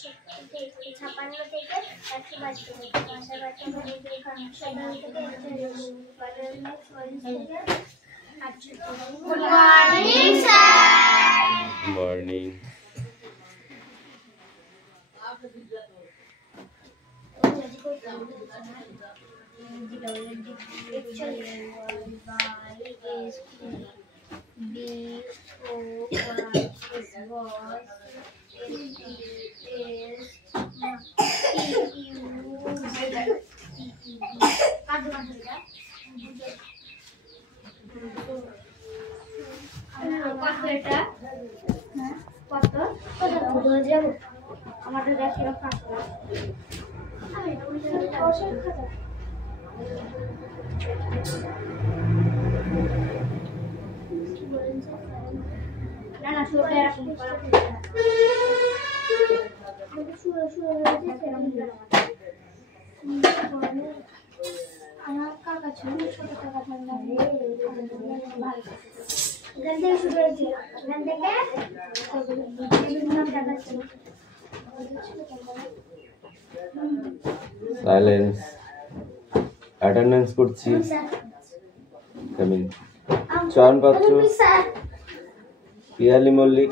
56 থেকে 122 ভাষা বাচ্চা থেকে 57 থেকে 41 থেকে 68 গুড মর্নিং স্যার মর্নিং আমার কাকা ছিল ছোট কাকা গন্ধে শুরু হয়েছে গন্ধে সাইলেন্স অ্যাটেন্ডেন্স করছি কামিং চয়ন পাত্র পিয়ালি মল্লিক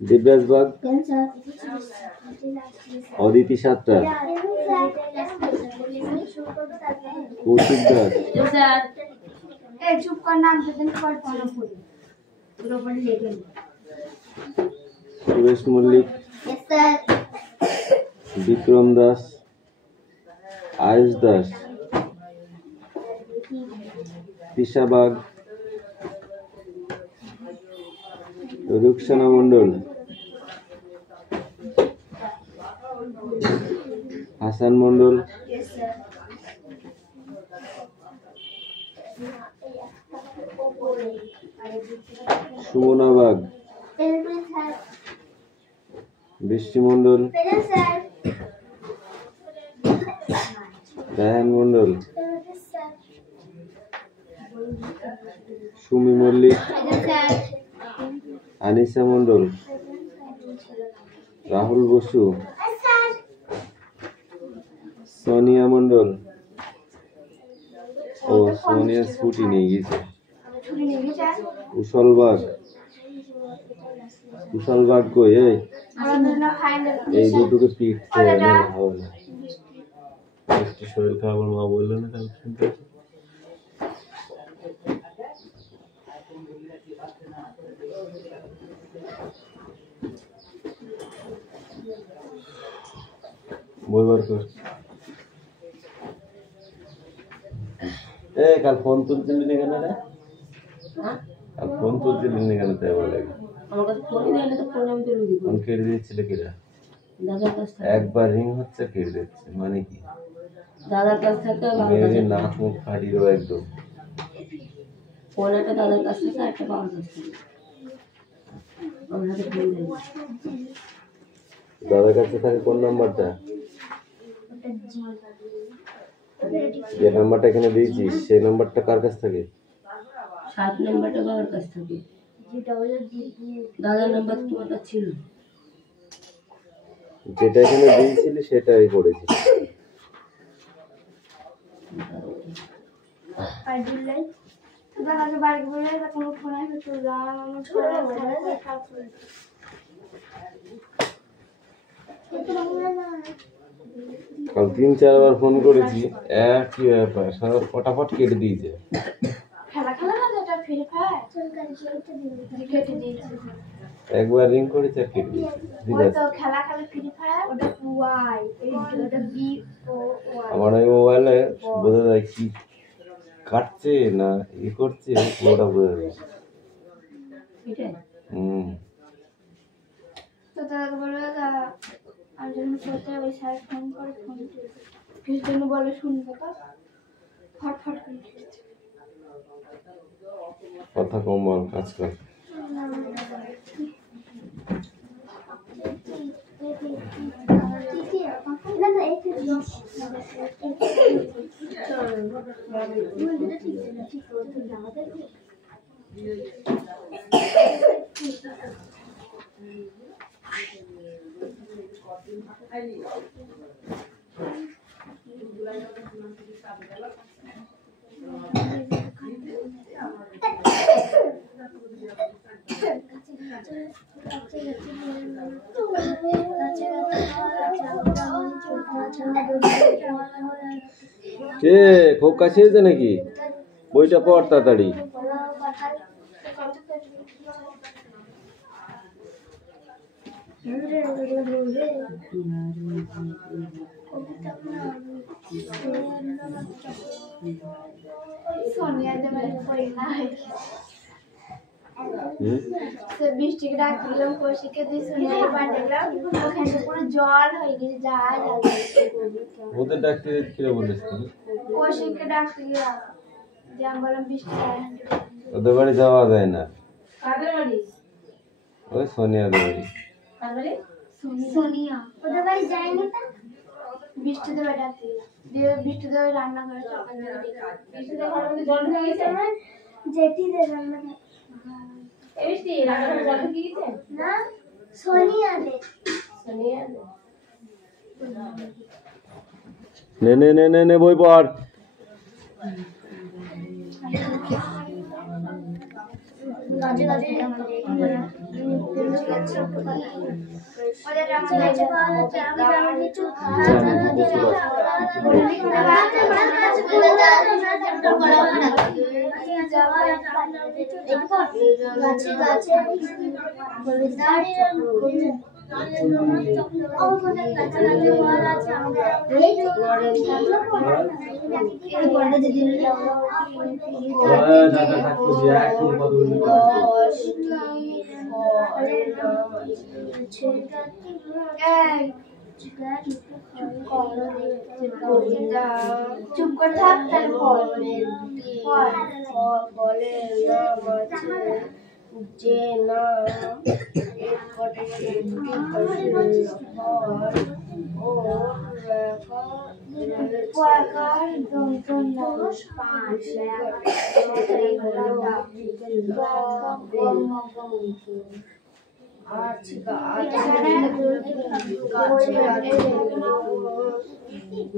दिव्यास बाग अदिति सात्रा कौशिक दास चुप कर नाम सुरेश मल्लिक विक्रम दास आयुष दास तिशा बाग रुक्षाना मंडल हासान मंडल सुमना बाग बृष्टि मंडल रायहान मंडल सुमी मल्लिक आनिशा मंडल राहुल बसु सोनिया मंडल ओ सोनिया स्कूटी नहीं गई कुशल बाग को ये দুটোকে পিট করে না হবে না একটু শরীর খারাপ মা বললো না কাল শুনতে বই বার কর কাল ফোন তুলছিলি না কেন রে কাল ফোন তুলছিলি না কেন তাই বলে আমার কাছে ফোন দিলে তো ফোন আমি তুলে দিব ফোন কেটে দিয়েছিল কিরা দাদার কাছ থেকে একবার রিং হচ্ছে কেটে দিচ্ছে মানে কি দাদার কাছ থেকে মেরে নাক মুখ ফাটিয়ে দেবো একদম ফোন একটা দাদার কাছ থেকে একটা বাবার কাছ থেকে আমার হাতে ফোন দেয় দাদার কাছে থাকে কোন নাম্বারটা যে নাম্বারটা এখানে দিয়েছিস সেই নাম্বারটা কার কাছ থেকে 7 নাম্বারটা বাবার কাছ থেকে দাদার নাম্বার তোমার কাছে ছিল যেটা এখানে দিয়েছিলি সেটাই করেছি আইডুলাই দাদাকে বাড়ি বলে কোনো ফোন আসবে তো কাল 3-4 বার ফোন করেছি একই ব্যাপার সারা ফটাফট কেটে দিয়েছে খেলা খেলা না যেটা ফ্রি ফায়ার কেটে দিয়েছে একবার রিং করেছে আর কেটে দিয়েছে ওই তো খেলা খেলা ফ্রি ফায়ার ওটা ওয়াই ওটা বি ও ওয়াই আমার ওই মোবাইলে বোঝা যায় কি কাটছে না ই করছে ওটা বোঝা যায় এটাই তো দাদাকে বলবে আর যখন করতে ওই স্যার ফোন করে ফোন কিছু জন্য বলে শুনবে তো ফটফট করে কথা কম বল কাজ কর না কে খোকা শেষে নাকি? বইটা পড় তাড়াতাড়ি। বৃষ্টিকে ডাকলাম, কৌশিককে দিয়ে সোনিয়াকে পাঠালাম, ওখানে পুরো জল হয়ে গেছে। যা ওদের ডাকতে কিরে বলিস তুই? কৌশিককে ডাকতে গেলাম, যে আমি বললাম বৃষ্টি ওদের বাড়ি যাওয়া যায় না। কাদের বাড়ি? ওই সোনিয়াদের বাড়ি। কার বাড়ি? সোনিয়া ওদের বাড়ি যায়নি। বৃষ্টিতে বাড়ি ডাকতে গেলাম, দিয়ে বৃষ্টিতে রান্না করে বৃষ্টিতে ঘরের মধ্যে জল ঢুকে গেছে? জেঠিদের রান্না এই বৃষ্টি রান্নাঘরে জল ঢুকে গেছে? না, সোনিয়া দে সোনিয়া নে নে নে নে নে বই পড়। গাছে গাছে চুপ করে থাক, যে না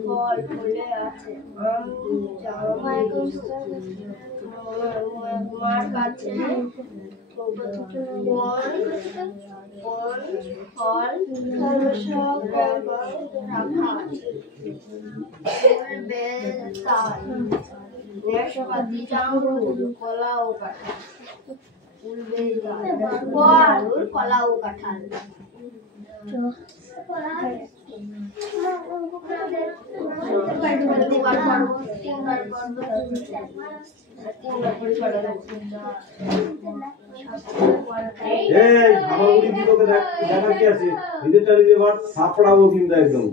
ফল ফুলে আছে মার কাছে ফল সব রাখা আছে। কলা ও কাঁঠাল, কলা ও কাঁঠাল। সাপড়াবো কিন্তু একদম।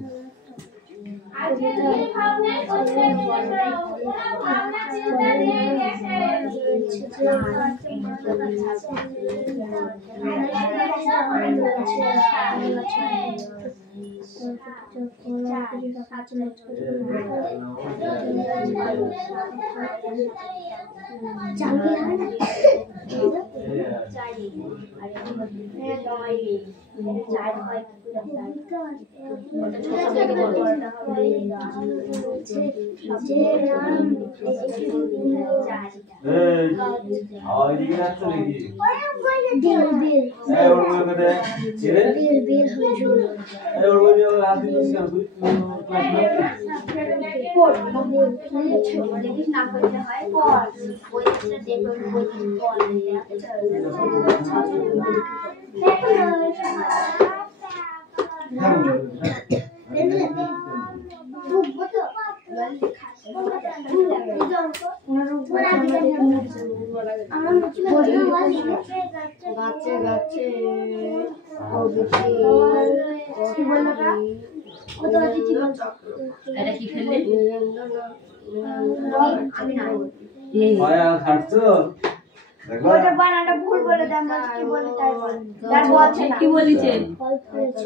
দেখো ওটা বানানটা ভুল বলে দেন, বলছে কি বলি তাই বল, যার বলছে না কি বলিছে? ফল ফলেছে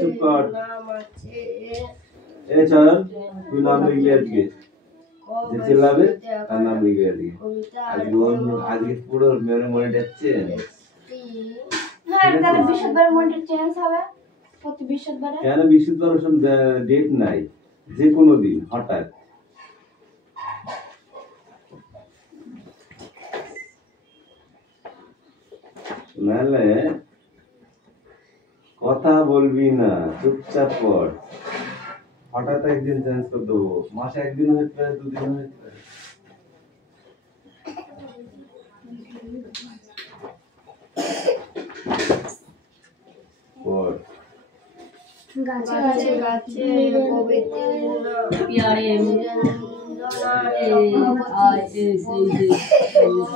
চুপ কর। চল তুই নাম লিখবি আজকে, যে চিল্লাবে তার নাম লিখবি আজকে পুরো মনে যাচ্ছে। হ্যাঁ তাহলে বৃহস্পতিবার মনটা চেঞ্জ হবে প্রতি বৃহস্পতিবারে। কেন বৃহস্পতিবার ওসব ডেট নাই, যে কোনো দিন হঠাৎ। নাহলে কথা বলবি না, চুপচাপ কর। হঠাৎ একদিন চেঞ্জ করে দেবো, মাসে একদিন হতে পারে, দুদিন হতে পারে। গাছে গাছে গাছে কবিতে পিয়ারে গাছে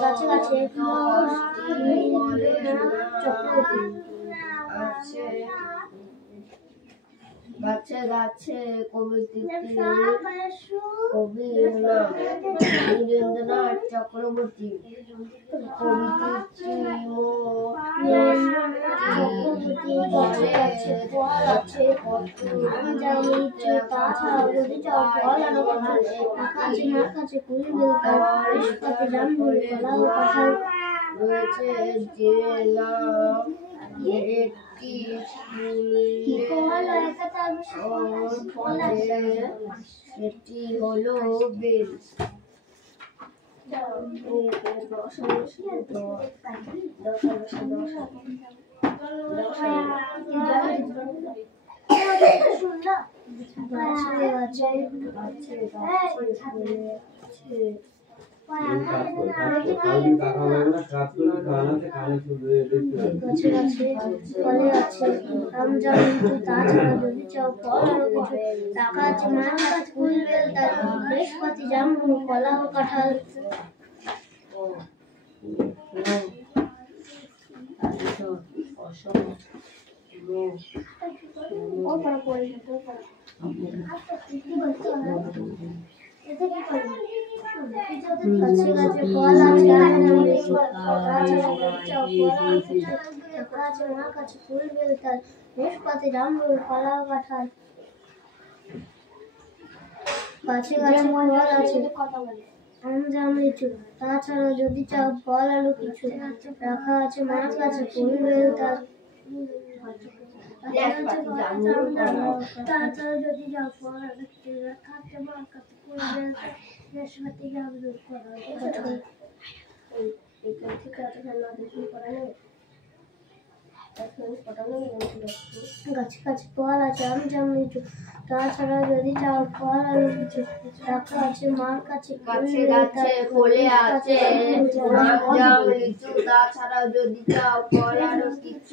গাছে গাছে গাছে কবিতে কবি নীরেন্দ্রনাথ চক্রবর্তী সেটি হলো বেল। গাছে গাছে ফলে আছে আম জাম লিচু তাছাড়া যদি চাও ফল আরো কিছু টাকা আছে মার কাছে কুল বেল তার বৃহস্পতি জামরুল কলা ও কাঁঠাল। গাছে গাছে ফল আছে আম জাম লিচু তাছাড়া যদি চাও ফল আরো কিছু টাকা আছে মার কাছে কুল বেল তার বৃহস্পতি জামরুল কলা ও কাঁঠাল। গাছে গাছে ফল আছে আম জাম লিচু তাছাড়া যদি চাও ফল আরো কিছু রাখা আছে মার কাছে কুল বেল তার তাছাড়া যদি যাও ফল আরো কিছু রাখা আছে মার কাছে কুল বেল তার বৃহস্পতি জামরুল কলা ও কাঁঠাল। গাছে গাছে ফল আছে আম জাম লিচু তাছাড়া যদি চাও ফল আরো কিছু রাখা আছে মার কাছে গাছে গাছে ফলে আছে আম জাম লিচু তাছাড়া যদি চাও ফল আরো কিছু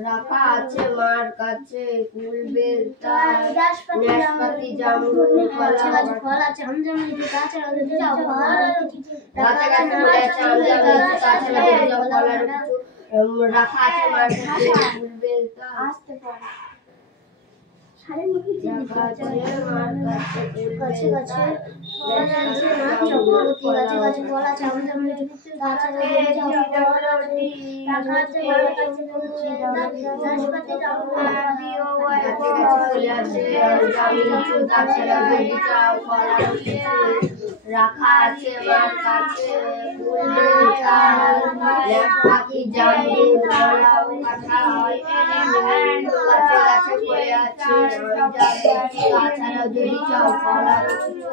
রাখা আছে মার কাছে কুল বেল তার নাশপাতি জামরুল কলা। গাছে ফল আছে আম জাম লিচু তাছাড়া যদি চাও ফল আরো কিছু গাছে গাছে ফলে আছে আম জাম লিচু তাছাড়া যদি চাও ফল আরো কিছু রাখা আছে মার কাছে কুল বেল তার আসতে পারে গাছে গাছে ফল আছে মার চক্রবর্তী গাছে গাছে ফল আছে আম জাম লিচু তাছাড়া যদি চাও ফল আরো রাখা আছে মার কাছে কুল বেল তার নাশপাতি জামরুল গাছে গাছে ফলে আছে আম জাম লিচু তাছাড়া যদি চাও ফল আরো কিছু রাখা আছে মার কাছে কুল বেল তার নাশপাতি জামরুল কলা ও কাঁঠাল। গাছে গাছে ফলে আছে তাছাড়া যদি চাও ফল আরো কিছু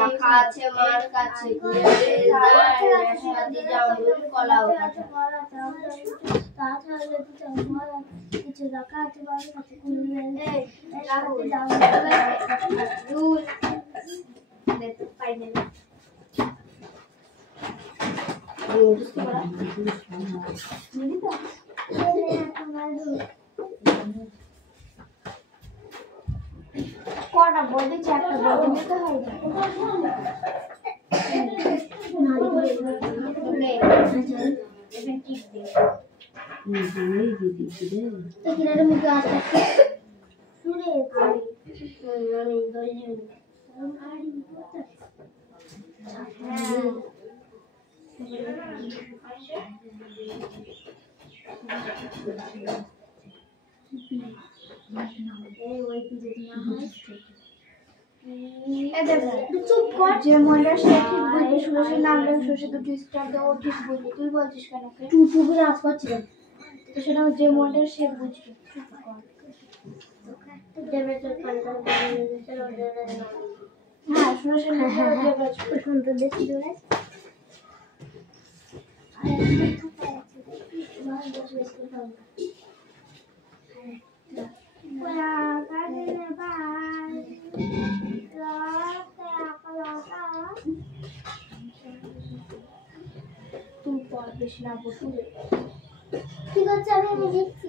রাখা আছে মার কাছে কুল বেল তার নাশপাতি জামরুল কলা ও কাঁঠাল। তাছাড়া যদি চাও ফল আরো কিছু রাখা আছে মার কাছে কুল বেল নাশপাতি জামরুল কটা বই দিচ্ছে একটা বই দিতে হয় কিনারে মুখে আসতে শুনে চুপ কর। যে মন্ডার সে ঠিক বুঝবে, সুরেশের নাম লেখ, সুরেশে দুটো স্টার দাও, ও ঠিক বুঝবে। তুই বলছিস কেন? তুই চুপে রাজ করছিস তো, সেটা যে মন্ডার সে বুঝবে। চুপ কর। হ্যাঁ, সুরেশের নাম শুনতে দেখি দৌড়াই। তুই পর বেশি না বসে ঠিক আছে, আমি দেখছি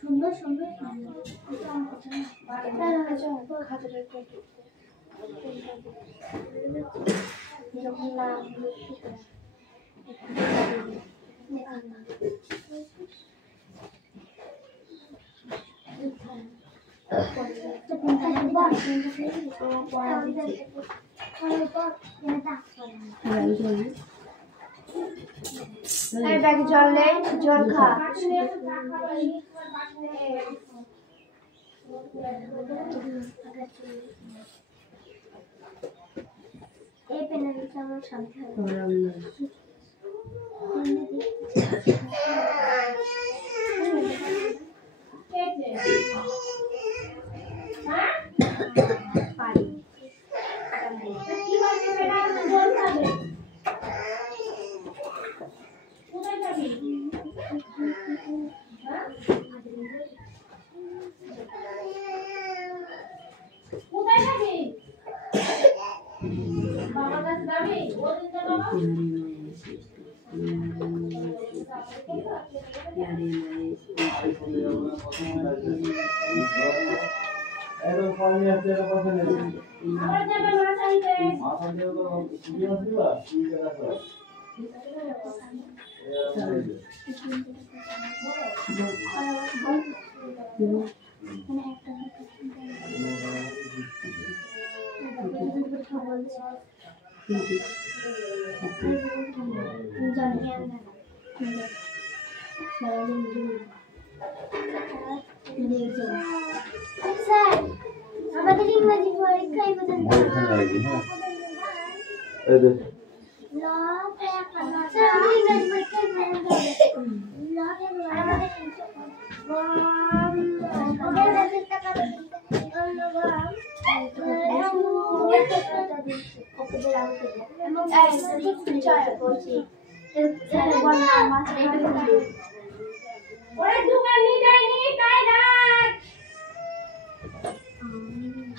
সুন্দর সুন্দর যখন নাম ব্যাগে জল নেই, জল খা। এই পেনাল্টি আমার শান্তি হবে। স্যার, আমাদের ইংরেজি পরীক্ষায়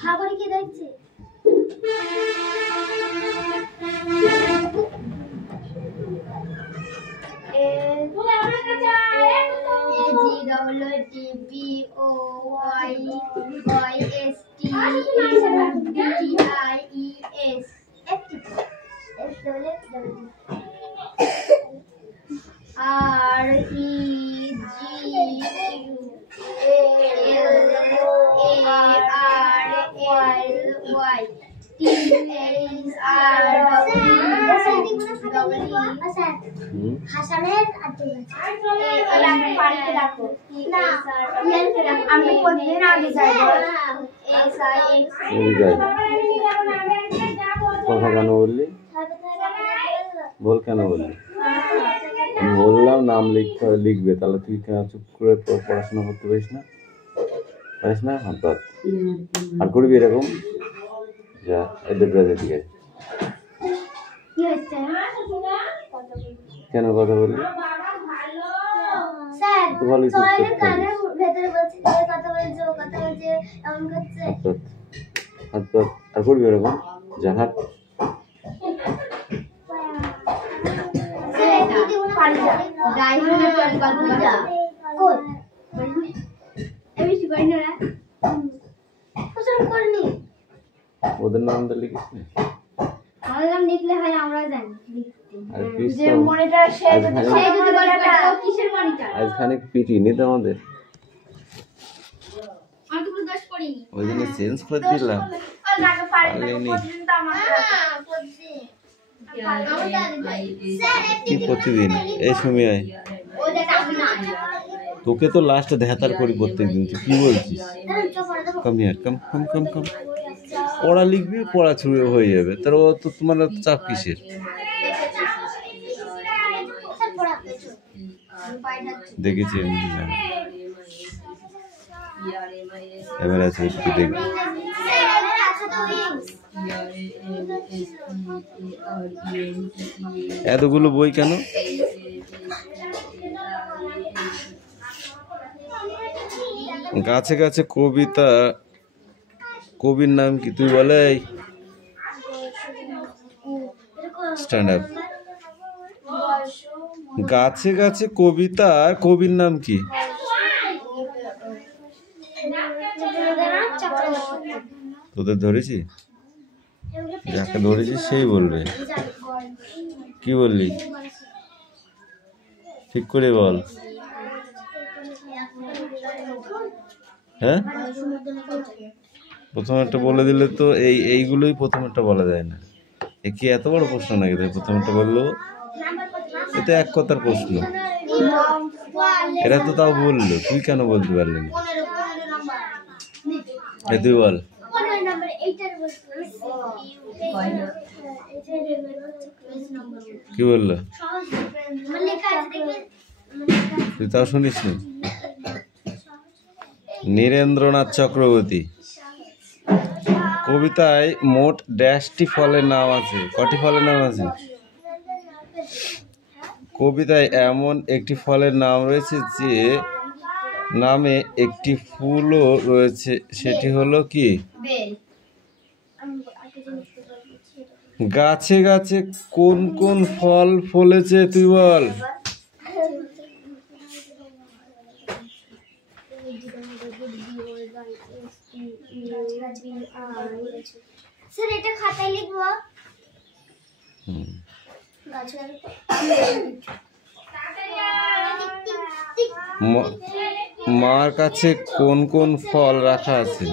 হাগরে কি দেখছে? হাসানের আমি কোনদিন আগে যাই কথা কেন বললি? বল কেন বললি? আমি বললাম নাম লিখবে, তাহলে তুই কেন চুপ করে পড়াশোনা করতে পারিস না? পারিস না? হাত পাত আর করবি এরকম? যা এদের ব্রাজের দিকে কেন কথা বললি? হাত পাত আর করবি এরকম? যা হাত পছন্দ করিনি ওদের নামটা লিখিস না আমাদের নাম লিখলে হয় আমরা জানি আর পিস যে মনিটর সে যদি বলে কিসের মনিটর আজ খানিক পিটি নিতে আমাদের আমি তো দোষ করিনি ওই জন্য চেঞ্জ করে দিলাম আর আগে পারি না পারিনি। প্রতিদিন তো আমাদের কি প্রতিদিন এই সময় আয় ওই যে আপনি না তোকে তো লাস্টে দেখাতার করি প্রত্যেকদিন তুই কি বলছিস কম হিয়ার কম কম কম কম পড়া লিখবি পড়া ছুড়ে হয়ে যাবে তার ও তো তোমার চাপ কিসের দেখেছি আমি এবার আছে একটু দেখবি এতগুলো বই কেন গাছে গাছে কবিতা কবির নাম কি তুই বলে স্ট্যান্ড আপ গাছে গাছে কবিতা কবির নাম কি তোদের ধরেছি যাকে ধরেছিস সেই বলবে কি বললি ঠিক করে বল হ্যাঁ প্রথম একটা বলে দিলে তো এইগুলোই প্রথম একটা বলা যায় না এ কি এত বড় প্রশ্ন নাকি প্রথম একটা বললো এটা এক কথার প্রশ্ন এরা তো তাও বললো তুই কেন বলতে পারলি না তুই বল কি বললো তুই তাও শুনিস নি নীরেন্দ্রনাথ চক্রবর্তী কবিতায় মোট ড্যাশটি ফলের নাম আছে কটি ফলের নাম আছে কবিতায় এমন একটি ফলের নাম রয়েছে যে নামে একটি ফুলও রয়েছে সেটি হলো কি গাছে গাছে কোন কোন ফল ফলেছে তুই বল স্যার এটা খাতায় লিখবো মার কাছে কোন কোন ফল রাখা আছে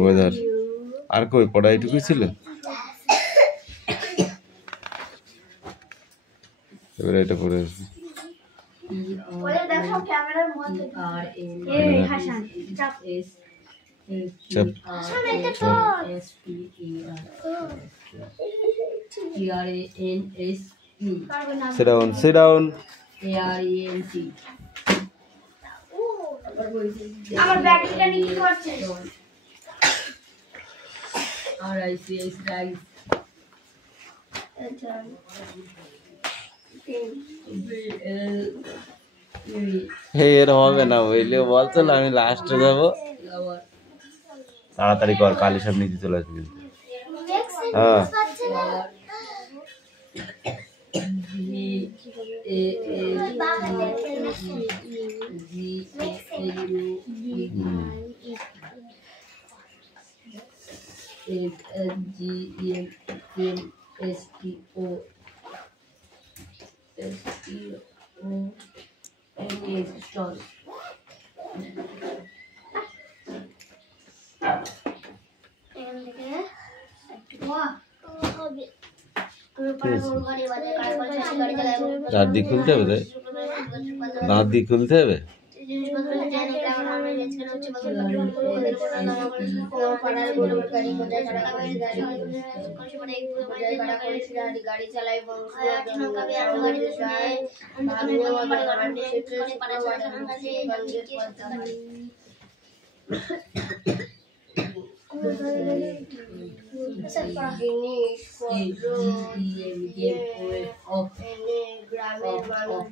বোঝার আর কই পড়া এইটুকুই ছিল এবারে এটা পড়ে আসবে Sit down, sit down. আমার ব্যাগটা নিয়ে কি করছে এর হবে না বুঝলি বলতো আমি লাস্টে যাবো তাড়াতাড়ি কর কালি সব নিচে চলে আসবে কিন্তু হ্যাঁ দাঁত দিয়ে খুলতে হবে দাঁত দিয়ে খুলতে হবে গাড়ি চালায়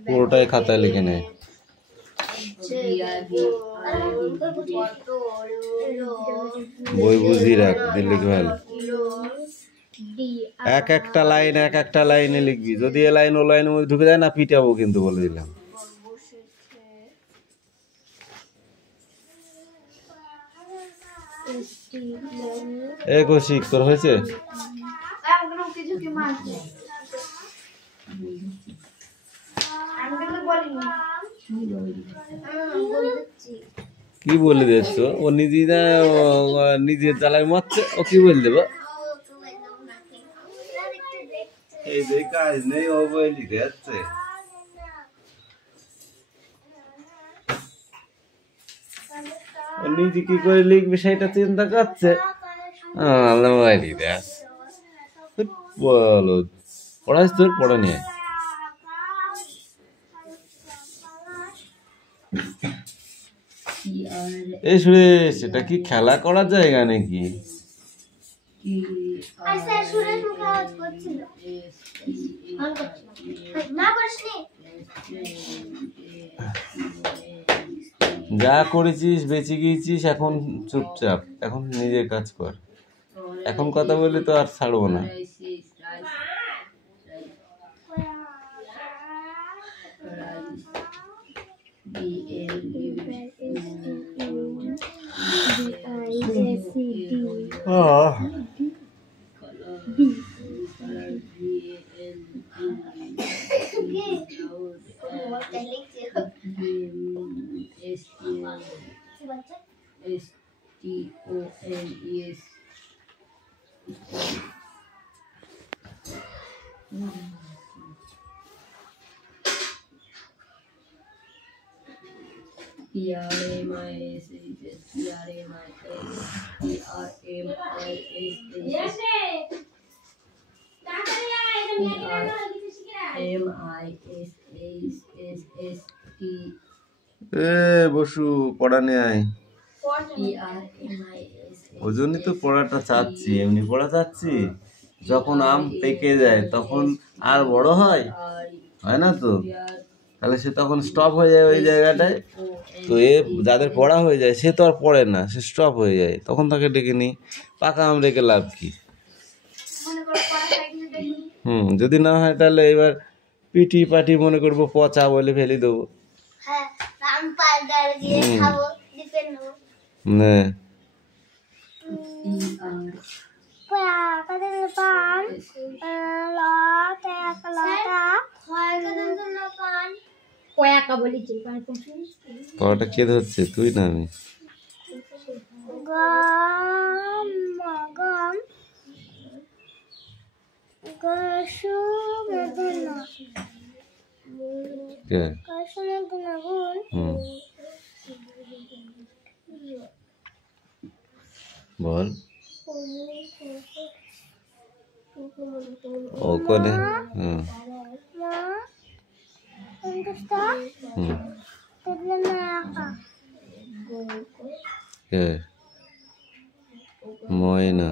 পুরোটাই খাতায় লিখে নেয় বই বুঝিয়ে রাখ দিল্লি ভালো এক একটা লাইনে লিখবি, যদি এ লাইন ও লাইনের মধ্যে ঢুকে যায় না পিটাবো কিন্তু, বলে দিলাম। এ কৌশিক তোর হয়েছে? কি বলে দিচ্ছ? ও নিজের জ্বালায় মরছে, ও কি বলে দেবো? এই যে কাজ নেই, ও বই লিখে যাচ্ছে। ও নিজে কি করে লিখবে সেটা চিন্তা করছে। বলো পড়াইস, তোর পড়া নিয়ে এই সুরেশ, এটা কি খেলা করার জায়গা নাকি? যা করেছিস বেঁচে গিয়েছিস, এখন চুপচাপ, এখন নিজের কাজ কর। এখন কথা বললে তো আর ছাড়বো না। বসু পড়া নিয়ে আয়। ওই জন্যই তো পড়াটা চাচ্ছি, এমনি পড়া চাচ্ছি। যখন আম পেকে যায় তখন আর বড় হয় না তো, তাহলে সে তখন স্টপ হয়ে যায় ওই জায়গাটায়। তো যাদের পড়া হয়ে যায় সে তো আর পড়ে না, সে স্টপ হয়ে যায়, তখন তাকে ডেকে নিই। পাকা আম রেখে লাভ কি? যদি না হয় তাহলে এবার পিটি পাটি মনে করবো পচা বলে ফেলে দেবো। পড়াটা কে ধরছে, তুই না আমি? বল ও করে ময়না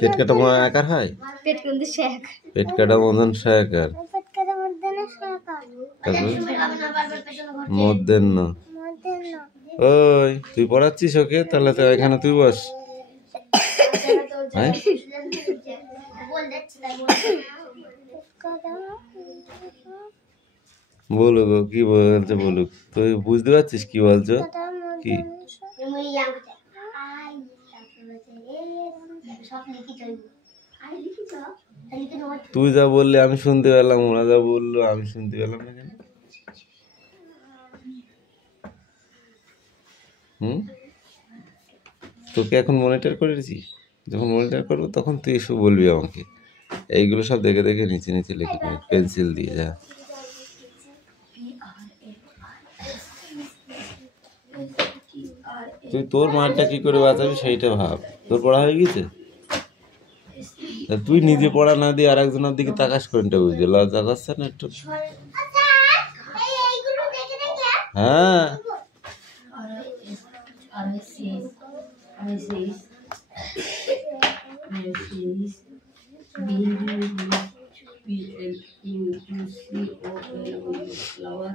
পেট কাটা আকার হয়, পেট কাটা মদন শাকার, মধ্যাহ্ন। ওই তুই পড়াচ্ছিস ওকে, তাহলে তো এখানে তুই বস। বলুক, কি বলছে বলুক, তুই বুঝতে পারছিস কি বলছো? কি তুই যা বললি আমি শুনতে পেলাম, ওরা যা বললো আমি শুনতে পেলাম না কেন? তোকে এখন মনিটর করেছি, যখন মনিটর করবো তখন তুই এসব বলবি আমাকে। এইগুলো সব দেখে দেখে নিচে নিচে লিখে নিবি পেন্সিল দিয়ে। যা তুই তোর মারটা কি করে বাঁচাবি সেইটা ভাব। তোর পড়া হয়ে গেছে, তুই নিজে পড়া না দিয়ে আর একজনের দিকে তাকাস কোনটা, বুঝলি? লজ্জা করছে না একটু? হ্যাঁ রহমতুল্লাহ।